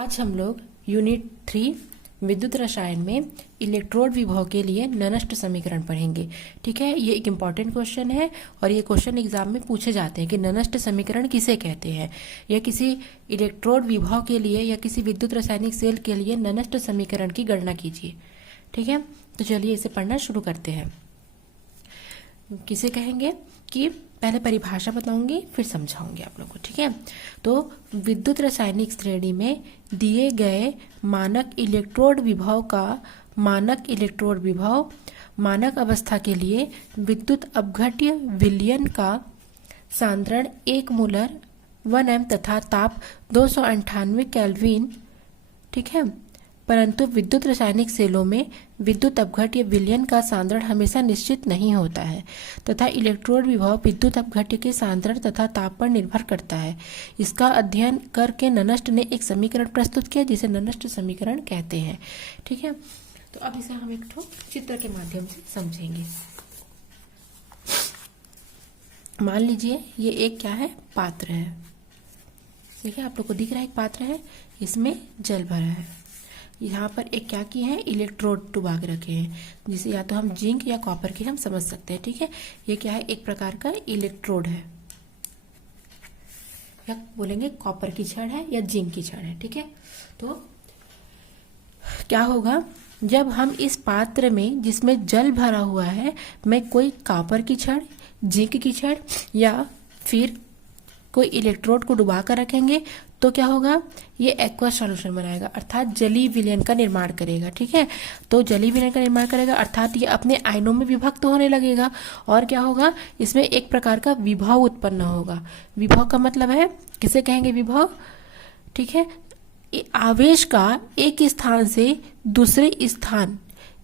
आज हम लोग यूनिट 3 विद्युत रसायन में इलेक्ट्रोड विभव के लिए ननस्ट समीकरण पढ़ेंगे। ठीक है, ये एक इम्पॉर्टेंट क्वेश्चन है और ये क्वेश्चन एग्जाम में पूछे जाते हैं कि ननस्ट समीकरण किसे कहते हैं, या किसी इलेक्ट्रोड विभव के लिए या किसी विद्युत रासायनिक सेल के लिए ननस्ट समीकरण की गणना कीजिए। ठीक है, तो चलिए इसे पढ़ना शुरू करते हैं। किसे कहेंगे कि पहले परिभाषा बताऊंगी फिर समझाऊंगी आप लोगों को। ठीक है, तो विद्युत रासायनिक श्रेणी में दिए गए मानक इलेक्ट्रोड विभव मानक अवस्था के लिए विद्युत अपघट्य विलयन का सांद्रण 1 मोलर 1 m तथा ताप 298 केल्विन। ठीक है, परंतु विद्युत रासायनिक सेलों में विद्युत अपघट्य विलयन का सांद्रण हमेशा निश्चित नहीं होता है तथा इलेक्ट्रोड विभव विद्युत अपघट्य के सांद्रण तथा ताप पर निर्भर करता है। इसका अध्ययन करके ननस्ट ने एक समीकरण प्रस्तुत किया जिसे ननस्ट समीकरण कहते हैं। ठीक है, तो अब इसे हम एक चित्र के माध्यम से समझेंगे। मान लीजिए ये एक क्या है, पात्र है। ठीक है, आप लोग को दिख रहा है एक पात्र है, इसमें जल भरा है। यहाँ पर एक क्या किए हैं, इलेक्ट्रोड डुबा के रखे हैं, जिसे या तो हम जिंक या कॉपर की हम समझ सकते हैं। ठीक है, ये क्या है, एक प्रकार का इलेक्ट्रोड है, या बोलेंगे कॉपर की छड़ है या जिंक की छड़ है। ठीक है, तो क्या होगा जब हम इस पात्र में जिसमें जल भरा हुआ है में कोई कॉपर की छड़, जिंक की छड़ या फिर कोई इलेक्ट्रोड को डुबा कर रखेंगे तो क्या होगा, ये एक्वस सॉल्यूशन बनाएगा, अर्थात जलीय विलयन का निर्माण करेगा। ठीक है, तो जलीय विलयन का निर्माण करेगा अर्थात ये अपने आयनों में विभक्त होने लगेगा और क्या होगा, इसमें एक प्रकार का विभव उत्पन्न होगा। विभव का मतलब है, किसे कहेंगे विभव। ठीक है, आवेश का एक स्थान से दूसरे स्थान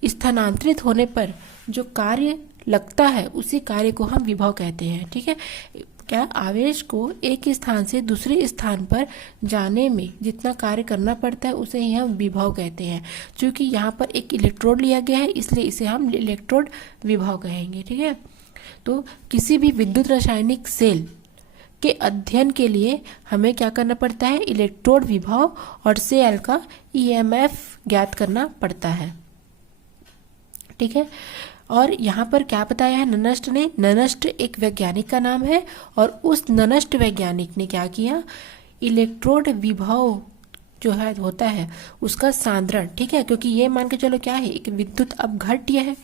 स्थानांतरित होने पर जो कार्य लगता है उसी कार्य को हम विभव कहते हैं। ठीक है, क्या आवेश को एक स्थान से दूसरे स्थान पर जाने में जितना कार्य करना पड़ता है उसे ही हम विभव कहते हैं। क्योंकि यहाँ पर एक इलेक्ट्रोड लिया गया है इसलिए इसे हम इलेक्ट्रोड विभव कहेंगे। ठीक है, तो किसी भी विद्युत रासायनिक सेल के अध्ययन के लिए हमें क्या करना पड़ता है, इलेक्ट्रोड विभव और सेल का EMF ज्ञात करना पड़ता है। ठीक है, और यहाँ पर क्या बताया है ननस्ट ने, ननस्ट एक वैज्ञानिक का नाम है और उस ननस्ट वैज्ञानिक ने क्या किया, इलेक्ट्रोड विभव जो है होता है उसका सांद्रण। ठीक है, क्योंकि ये मान के चलो क्या है, एक विद्युत अपघट्य है।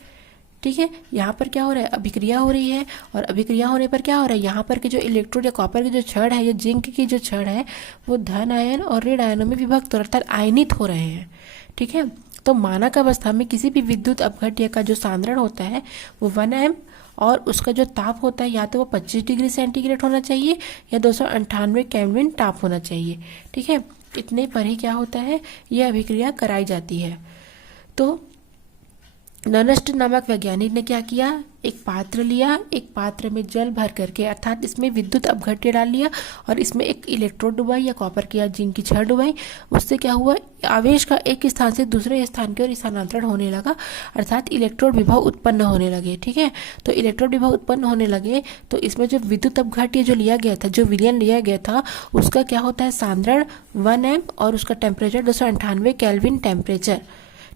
ठीक है, यहाँ पर क्या हो रहा है, अभिक्रिया हो रही है और अभिक्रिया होने पर क्या हो रहा है, यहाँ पर के जो इलेक्ट्रोड या कॉपर की जो छड़ है या जिंक की जो छड़ है वो धन आयन और ऋण आयनों में विभक्त अर्थात आयनित हो रहे हैं। ठीक है, तो मानक अवस्था में किसी भी विद्युत अपघट्य का जो सांद्रण होता है वो 1 m और उसका जो ताप होता है या तो वो 25 डिग्री सेंटीग्रेड होना चाहिए या 298 केल्विन ताप होना चाहिए। ठीक है, इतने पर ही क्या होता है, यह अभिक्रिया कराई जाती है। तो ननस्ट नामक वैज्ञानिक ने क्या किया, एक पात्र लिया, एक पात्र में जल भर करके अर्थात इसमें विद्युत अपघट्य डाल लिया और इसमें एक इलेक्ट्रोड डुबाई या कॉपर की या जिंक की छड़ डुबाई। उससे क्या हुआ, आवेश का एक स्थान से दूसरे स्थान की ओर स्थानांतरण होने लगा अर्थात इलेक्ट्रोड विभव उत्पन्न होने लगे। ठीक है, तो इलेक्ट्रोड विभव उत्पन्न होने लगे तो इसमें जो विद्युत अपघट्य जो लिया गया था, जो विलयन लिया गया था उसका क्या होता है, सांद्रण 1 m और उसका टेम्परेचर 298 केल्विन टेम्परेचर।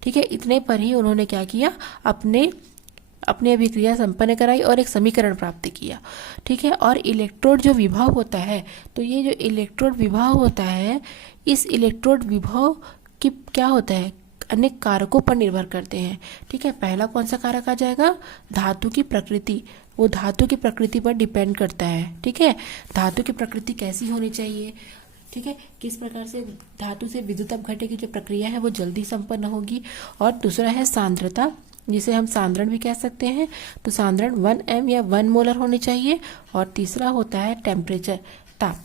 ठीक है, इतने पर ही उन्होंने क्या किया, अपने अभिक्रिया संपन्न कराई और एक समीकरण प्राप्त किया। ठीक है, और इलेक्ट्रोड जो विभव होता है, तो ये जो इलेक्ट्रोड विभव होता है इस इलेक्ट्रोड विभव की क्या होता है, अनेक कारकों पर निर्भर करते हैं। ठीक है, पहला कौन सा कारक आ जाएगा, धातु की प्रकृति, वो धातु की प्रकृति पर डिपेंड करता है। ठीक है, धातु की प्रकृति कैसी होनी चाहिए, ठीक है, किस प्रकार से धातु से विद्युत अपघट्य की जो प्रक्रिया है वो जल्दी संपन्न होगी। और दूसरा है सांद्रता, जिसे हम सांद्रण भी कह सकते हैं, तो सांद्रण 1 m या 1 मोलर होनी चाहिए। और तीसरा होता है टेम्परेचर, ताप।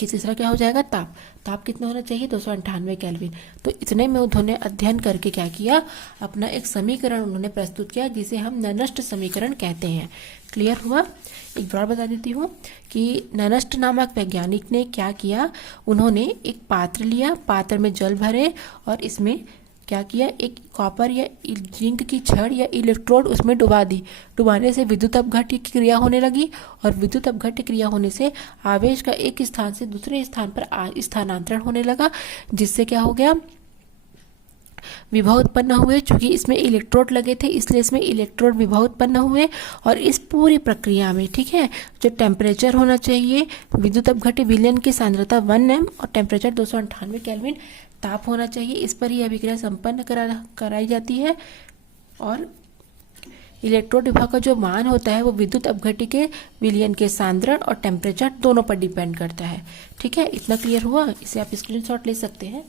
तीसरा क्या हो जाएगा, ताप। ताप कितना होना चाहिए, 298 केल्विन। तो इतने में उन्होंने अध्ययन करके क्या किया, अपना एक समीकरण उन्होंने प्रस्तुत किया जिसे हम ननस्ट समीकरण कहते हैं। क्लियर हुआ। एक बार बता देती हूँ कि ननस्ट नामक वैज्ञानिक ने क्या किया, उन्होंने एक पात्र लिया, पात्र में जल भरे और इसमें क्या किया, एक कॉपर या जिंक की छड़ या इलेक्ट्रोड उसमें डुबा दी। डुबाने से विद्युत अपघट्य की क्रिया होने लगी और विद्युत अपघट्य क्रिया होने से आवेश का एक स्थान से दूसरे स्थान पर स्थानांतरण होने लगा, जिससे क्या हो गया, विभव उत्पन्न हुए। चूंकि इसमें इलेक्ट्रोड लगे थे इसलिए इसमें इलेक्ट्रोड विभव उत्पन्न हुए। और इस पूरी प्रक्रिया में, ठीक है, जो टेम्परेचर होना चाहिए, विद्युत अपघट्य विलयन की सांद्रता 1m और टेम्परेचर 298 केल्विन ताप होना चाहिए, इस पर ही अभिक्रिया संपन्न कराई जाती है। और इलेक्ट्रोड विभव का जो मान होता है वो विद्युत अपघट्य के विलयन के सांद्रण और टेम्परेचर दोनों पर डिपेंड करता है। ठीक है, इतना क्लियर हुआ? इसे आप स्क्रीनशॉट ले सकते हैं।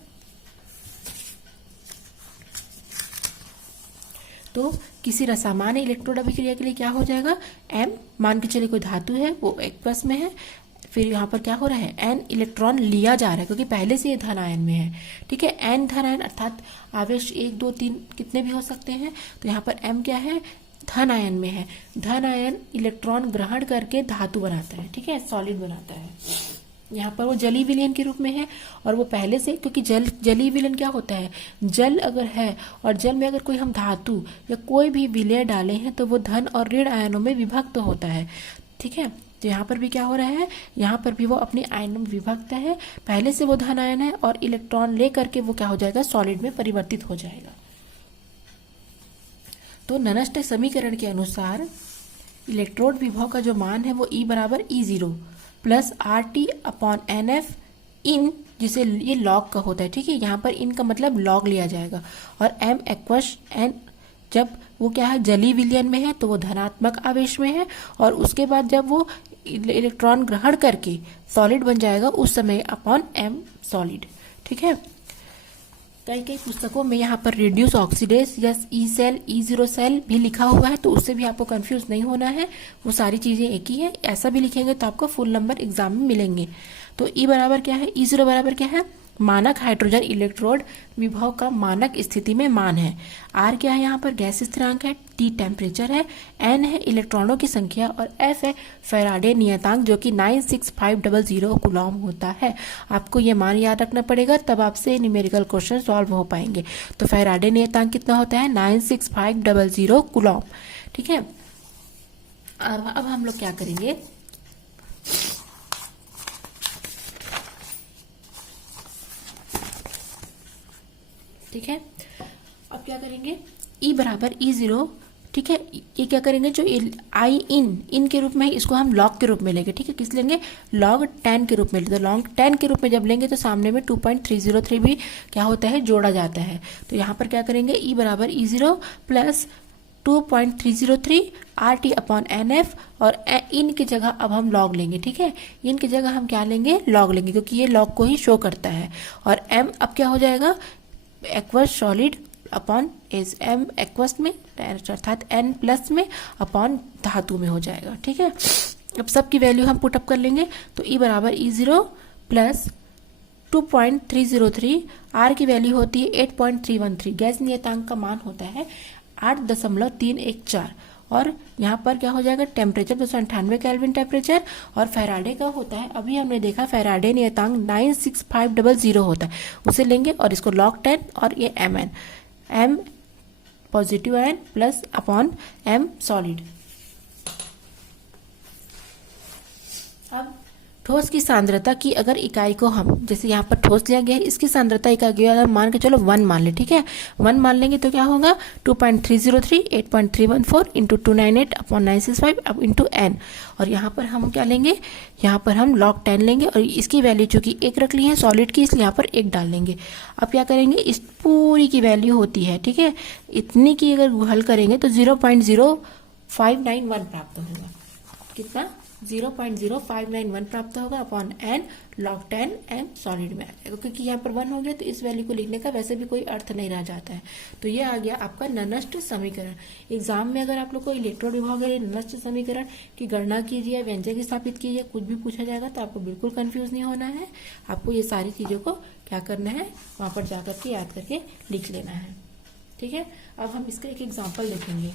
तो किसी सामान्य इलेक्ट्रोड अभिक्रिया के लिए क्या हो जाएगा, m, मान के चलिए कोई धातु है वो एक्वस में है, फिर यहाँ पर क्या हो रहा है, n इलेक्ट्रॉन लिया जा रहा है क्योंकि पहले से ये धन आयन में है। ठीक है, n धन आयन अर्थात आवेश 1 2 3 कितने भी हो सकते हैं। तो यहाँ पर m क्या है, धन आयन में है। धन आयन इलेक्ट्रॉन ग्रहण करके धातु बनाता है, ठीक है, सॉलिड बनाता है। यहाँ पर वो जलीय विलयन के रूप में है और वो पहले से, क्योंकि जलीय विलयन क्या होता है, जल अगर है और जल में अगर कोई हम धातु या कोई भी विलय डाले हैं तो वो धन और ऋण आयनों में विभक्त होता है। ठीक है, तो यहाँ पर भी क्या हो रहा है, यहाँ पर भी वो अपने आयनों में विभक्त है, पहले से वो धन आयन है और इलेक्ट्रॉन ले करके वो क्या हो जाएगा, सॉलिड में परिवर्तित हो जाएगा। तो ननस्ट समीकरण के अनुसार इलेक्ट्रोड विभव का जो मान है वो E बराबर E0 प्लस RT/NF इन, जिसे ये लॉग का होता है। ठीक है, यहाँ पर इन का मतलब लॉग लिया जाएगा। और m एक्वश n, जब वो क्या है, जलीय विलयन में है तो वो धनात्मक आवेश में है और उसके बाद जब वो इलेक्ट्रॉन ग्रहण करके सॉलिड बन जाएगा उस समय अपॉन m सॉलिड। ठीक है, कई पुस्तकों में यहाँ पर रिड्यूस ऑक्सीडेज या ई सेल, E0 सेल भी लिखा हुआ है, तो उससे भी आपको कंफ्यूज नहीं होना है, वो सारी चीजें एक ही है। ऐसा भी लिखेंगे तो आपको फुल नंबर एग्जाम में मिलेंगे। तो E बराबर क्या है, E0 बराबर क्या है, मानक हाइड्रोजन इलेक्ट्रोड विभव का मानक स्थिति में मान है। R क्या है, यहाँ पर गैस स्थिरांक है, T टेम्परेचर है, N है इलेक्ट्रॉनों की संख्या और F है फैराडे नियतांक जो कि 96500 कूलॉम होता है। आपको ये मान याद रखना पड़ेगा, तब आपसे न्यूमेरिकल क्वेश्चन सॉल्व हो पाएंगे। तो फैराडे नियतांक कितना होता है, 96500 कूलॉम। ठीक है, अब हम लोग क्या करेंगे, ठीक है, अब क्या करेंगे, E बराबर E0। ठीक है, ये क्या करेंगे, जो आई इन के रूप में है इसको हम लॉग के रूप में लेंगे। ठीक है, किस लेंगे, log 10 के रूप में। तो log 10 के रूप में जब लेंगे तो सामने में 2.303 भी क्या होता है, जोड़ा जाता है। तो यहाँ पर क्या करेंगे, E बराबर E0 प्लस 2.303 RT/NF और इन की जगह अब हम लॉग लेंगे। ठीक है, इन की जगह हम क्या लेंगे, लॉग लेंगे क्योंकि ये लॉग को ही शो करता है। और m अब क्या हो जाएगा, aqueous solid upon S, m aqueous में अर्थात n प्लस में अपॉन धातु में हो जाएगा। ठीक है, अब सबकी वैल्यू हम पुट अप कर लेंगे। तो E बराबर E0 प्लस 2.303, R की वैल्यू होती है 8.313, गैस नियतांक का मान होता है 8.314 और यहाँ पर क्या हो जाएगा, टेम्परेचर 298 केल्विन टेम्परेचर और फैराडे का होता है, अभी हमने देखा फैराडे नियतांक 96500 होता है, उसे लेंगे और इसको log 10 और ये m positive ion plus upon m solid. अब ठोस की सांद्रता की अगर इकाई को हम, जैसे यहाँ पर ठोस लिया गया है, इसकी सांद्रता इकाई अगर मान के चलो 1 मान ले। ठीक है, 1 मान लेंगे तो क्या होगा, 2.303 8.314 इंटू 298/965 अब इंटू n। और यहाँ पर हम क्या लेंगे, यहाँ पर हम log 10 लेंगे और इसकी वैल्यू चूंकि 1 रख ली है सॉलिड की, इसलिए यहाँ पर 1 डाल लेंगे। अब क्या करेंगे, इस पूरी की वैल्यू होती है, ठीक है, इतनी की अगर हल करेंगे तो 0.0591 प्राप्त होगा। कितना, 0.0591 प्राप्त होगा upon n log 10 m solid में आ जाएगा। क्योंकि यहाँ पर 1 हो गया तो इस वैल्यू को लिखने का वैसे भी कोई अर्थ नहीं रह जाता है। तो ये आ गया आपका ननस्ट समीकरण। एग्जाम में अगर आप लोग को इलेक्ट्रोड विभव के ननस्ट समीकरण की गणना कीजिए, व्यंजक स्थापित कीजिए, कुछ भी पूछा जाएगा तो आपको बिल्कुल कंफ्यूज नहीं होना है। आपको ये सारी चीजों को क्या करना है, वहां पर जाकर के याद करके लिख लेना है। ठीक है, अब हम इसका एक एग्जाम्पल देखेंगे।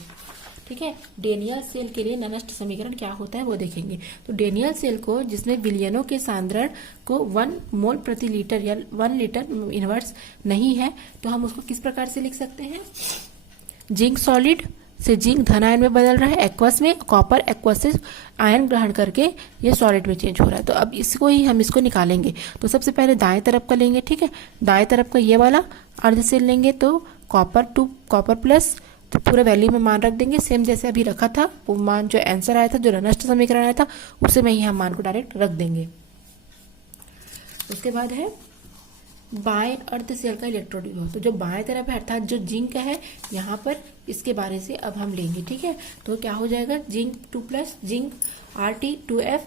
ठीक ठीक है। डेनियल सेल के लिए ननस्ट समीकरण क्या होता है वो देखेंगे। तो डेनियल सेल को, जिसमें विलयनों के सांद्रण को 1 मोल प्रति लीटर या 1 लीटर इनवर्स नहीं है, तो हम उसको किस प्रकार से लिख सकते हैं। जिंक सॉलिड से जिंक धन आयन में बदल रहा है एक्वस में, कॉपर एक्वस से आयन ग्रहण करके ये सॉलिड में चेंज हो रहा है। तो अब इसको ही हम इसको निकालेंगे। तो सबसे पहले दाएं तरफ का लेंगे, ठीक है। दाएं तरफ का ये वाला अर्ध सेल लेंगे, तो कॉपर प्लस, तो पूरे वैल्यू में मान रख देंगे, सेम जैसे अभी रखा था। वो मान जो आंसर आया था, जो ननस्ट समीकरण आया था, उसे में ही हम मान को डायरेक्ट रख देंगे। उसके बाद है बाएं अर्ध सेल का इलेक्ट्रोड विभव। तो जो बाएं तरफ है अर्थात जो जिंक है, यहाँ पर इसके बारे से अब हम लेंगे, ठीक है। तो क्या हो जाएगा, zinc 2 plus zinc RT 2F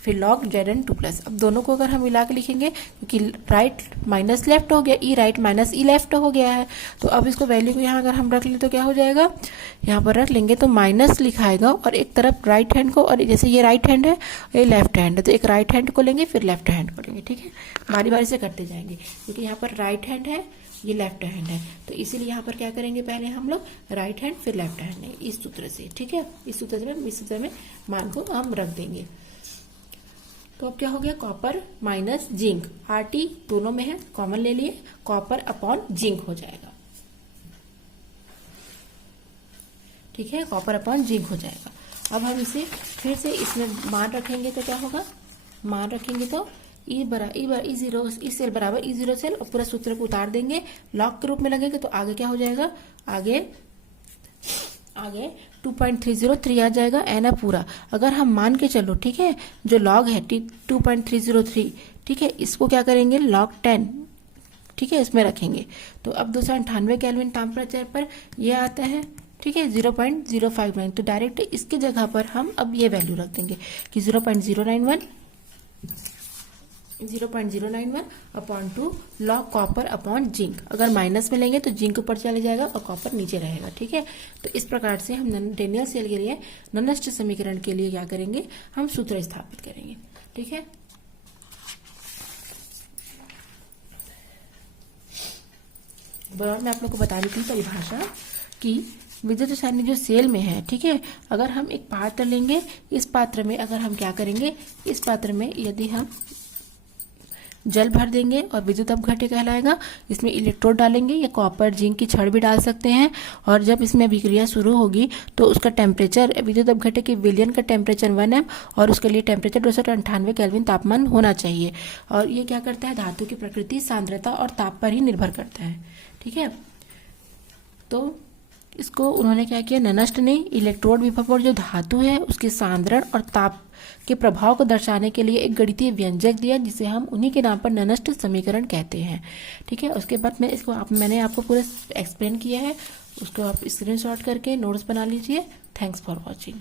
फिर log Zn 2 प्लस। अब दोनों को अगर हम मिला के लिखेंगे, क्योंकि राइट माइनस लेफ्ट हो गया, ई राइट माइनस ई लेफ्ट हो गया है, तो अब इसको वैल्यू को यहाँ अगर हम रख लें तो क्या हो जाएगा, यहाँ पर रख लेंगे तो माइनस लिखाएगा और एक तरफ राइट हैंड को, और जैसे ये राइट हैंड है ये लेफ्ट हैंड है, तो एक राइट हैंड को लेंगे फिर लेफ्ट हैंड को लेंगे, ठीक है। बारी बारी से करते जाएंगे, क्योंकि यहाँ पर राइट हैंड है, ये लेफ्ट हैंड है, तो इसीलिए यहाँ पर क्या करेंगे, पहले हम लोग राइट हैंड फिर लेफ्ट हैंड है, इस सूत्र से, ठीक है। इस सूत्र में मान को हम रख देंगे। तो अब क्या हो गया, कॉपर माइनस जिंक, RT दोनों में है, कॉमन ले लिए, कॉपर अपॉन जिंक हो जाएगा, ठीक है। कॉपर अपॉन जिंक हो जाएगा। अब हम इसे फिर से इसमें मान रखेंगे तो क्या होगा, मान रखेंगे तो ई सेल बराबर E0 सेल, और पूरा सूत्र को उतार देंगे, लॉग के रूप में लगेगा, तो आगे क्या हो जाएगा, आगे 2.303 आ जाएगा, एन पूरा। अगर हम मान के चलो, ठीक है, जो लॉग है 2.303, ठीक है, इसको क्या करेंगे, log 10, ठीक है, इसमें रखेंगे। तो अब 298 केल्विन टेम्परेचर पर ये आता है, ठीक है, 0.059। तो डायरेक्ट इसके जगह पर हम अब ये वैल्यू रख देंगे कि 0.091 upon 2 log copper upon zinc. अगर माइनस में लेंगे तो जिंक ऊपर चले जाएगा और कॉपर नीचे रहेगा, ठीक है। तो इस प्रकार से हम डेनियल सेल के लिए ननस्ट समीकरण के लिए क्या करेंगे, हम सूत्र स्थापित करेंगे, ठीक है। बराबर मैं आप लोग को बता रही थी परिभाषा कि विद्युत सारणी जो सेल में है, ठीक है, अगर हम एक पात्र लेंगे, इस पात्र में अगर हम क्या करेंगे, इस पात्र में यदि हम जल भर देंगे और विद्युत अपघट्य कहलाएगा, इसमें इलेक्ट्रोड डालेंगे या कॉपर जिंक की छड़ भी डाल सकते हैं, और जब इसमें अभिक्रिया शुरू होगी तो उसका टेम्परेचर, विद्युत अपघट्य के विलयन का टेम्परेचर 1 m और उसके लिए टेम्परेचर 298 केल्विन तापमान होना चाहिए। और ये क्या करता है, धातु की प्रकृति, सांद्रता और ताप पर ही निर्भर करता है, ठीक है। तो इसको उन्होंने क्या किया, ननस्ट ने इलेक्ट्रोड विभव और जो धातु है उसके सांद्रण और ताप के प्रभाव को दर्शाने के लिए एक गणितीय व्यंजक दिया, जिसे हम उन्हीं के नाम पर ननस्ट समीकरण कहते हैं, ठीक है। उसके बाद में इसको मैंने आपको पूरा एक्सप्लेन किया है, उसको आप स्क्रीनशॉट करके नोट्स बना लीजिए। Thanks for watching.